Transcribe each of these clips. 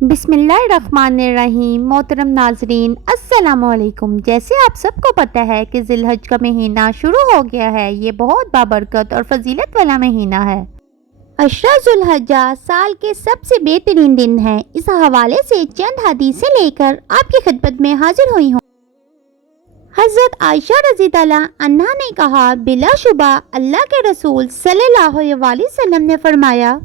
بسم اللہ الرحمن الرحیم۔ محترم ناظرین السلام علیکم۔ جیسے آپ سب کو پتہ ہے کہ ذی الحج کا مہینہ شروع ہو گیا ہے۔ یہ بہت بابرکت اور فضیلت والا مہینہ ہے۔ 10 ذی الحجہ سال کے سب سے بہترین دن ہے۔ اس حوالے سے چند حدیثیں لے کر آپ کی خدمت میں حاضر ہوئی ہوں۔ حضرت عائشہ رضی اللہ عنہا نے کہا، بلا شبہ اللہ کے رسول صلی اللہ علیہ وسلم نے فرمایا،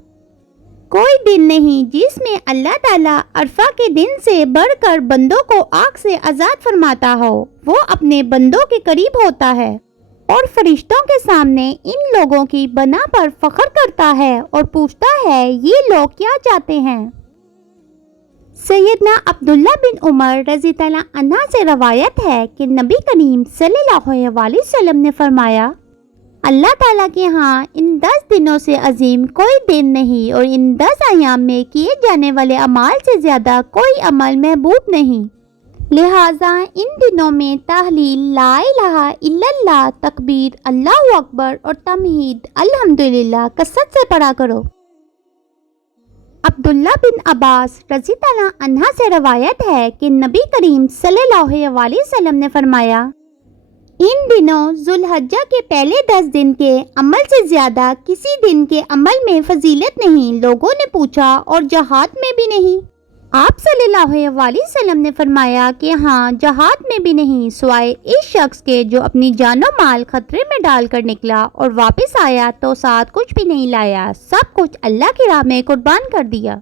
کوئی دن نہیں جس میں اللہ تعالیٰ عرفہ کے دن سے بڑھ کر بندوں کو آگ سے آزاد فرماتا ہو۔ وہ اپنے بندوں کے قریب ہوتا ہے اور فرشتوں کے سامنے ان لوگوں کی بنا پر فخر کرتا ہے اور پوچھتا ہے، یہ لوگ کیا چاہتے ہیں؟ سیدنا عبداللہ بن عمر رضی اللہ عنہ سے روایت ہے کہ نبی کریم صلی اللہ علیہ وسلم نے فرمایا، اللہ تعالیٰ کے ہاں ان 10 دنوں سے عظیم کوئی دن نہیں اور ان 10 ایام میں کیے جانے والے اعمال سے زیادہ کوئی عمل محبوب نہیں۔ لہٰذا ان دنوں میں تحلیل، لا الہ الا اللہ، تکبیر، اللہ اکبر اور تمہید الحمدللہ کثرت سے پڑھا کرو۔ عبداللہ بن عباس رضی اللہ عنہ سے روایت ہے کہ نبی کریم صلی اللہ علیہ وسلم نے فرمایا، ان دنوں ذی الحجہ کے پہلے 10 دن کے عمل سے زیادہ کسی دن کے عمل میں فضیلت نہیں۔ لوگوں نے پوچھا، اور جہاد میں بھی نہیں؟ آپ صلی اللہ علیہ وسلم نے فرمایا کہ ہاں، جہاد میں بھی نہیں، سوائے اس شخص کے جو اپنی جان و مال خطرے میں ڈال کر نکلا اور واپس آیا تو ساتھ کچھ بھی نہیں لایا، سب کچھ اللہ کی راہ میں قربان کر دیا۔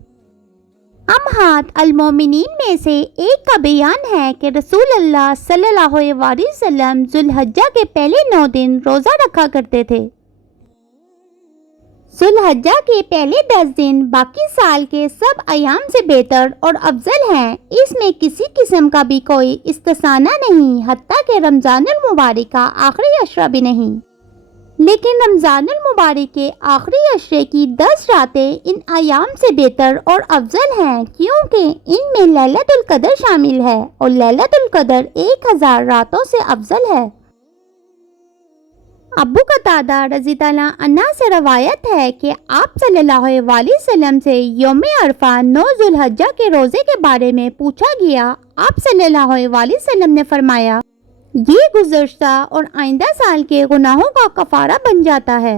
امہات المومنین میں سے ایک کا بیان ہے کہ رسول اللہ صلی اللہ علیہ وسلم ذی الحجہ کے پہلے 9 دن روزہ رکھا کرتے تھے۔ ذی الحجہ کے پہلے 10 دن باقی سال کے سب ایام سے بہتر اور افضل ہیں۔ اس میں کسی قسم کا بھی کوئی استثناء نہیں، حتیٰ کہ رمضان المبارک کا آخری عشرہ بھی نہیں۔ لیکن رمضان المبارک کے آخری عشرے کی 10 راتیں ان ایام سے بہتر اور افضل ہیں، کیونکہ ان میں لیلۃ القدر شامل ہے اور لیلۃ القدر 1000 راتوں سے افضل ہے۔ ابو قتادہ رضی اللہ عنہ سے روایت ہے کہ آپ صلی اللہ علیہ وسلم سے یوم عرفہ 9 ذی الحجہ کے روزے کے بارے میں پوچھا گیا۔ آپ صلی اللہ علیہ وسلم نے فرمایا، یہ گزشتہ اور آئندہ سال کے گناہوں کا کفارہ بن جاتا ہے۔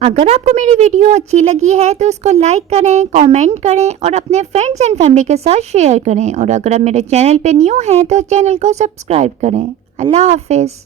اگر آپ کو میری ویڈیو اچھی لگی ہے تو اس کو لائک کریں، کامنٹ کریں اور اپنے فرینڈز اینڈ فیملی کے ساتھ شیئر کریں، اور اگر آپ میرے چینل پہ نیو ہیں تو چینل کو سبسکرائب کریں۔ اللہ حافظ۔